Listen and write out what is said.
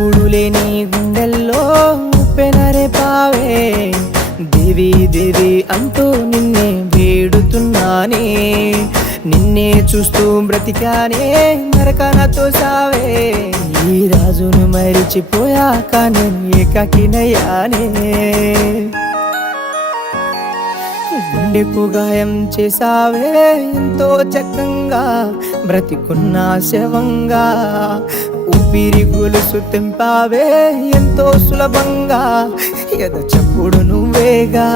ఎప్పుడు లేని గుండెల్లో ఉప్పెనరే పావే దేవి దేవి అంటూ నిన్నే వేడుతున్నానే నిన్నే చూస్తూ బ్రతికానే నరకనతో సావే ఈ రాజును మరిచిపోయాక నేను ఏకాకినయ్యానే గుండెకు గాయం చేసావే ఎంతో చక్కగా బ్రతికున్న శవంగా ఊపిరి గొలుసు తెంపావే ఎంతో సులభంగా ఎద చప్పుడు నువ్వేగా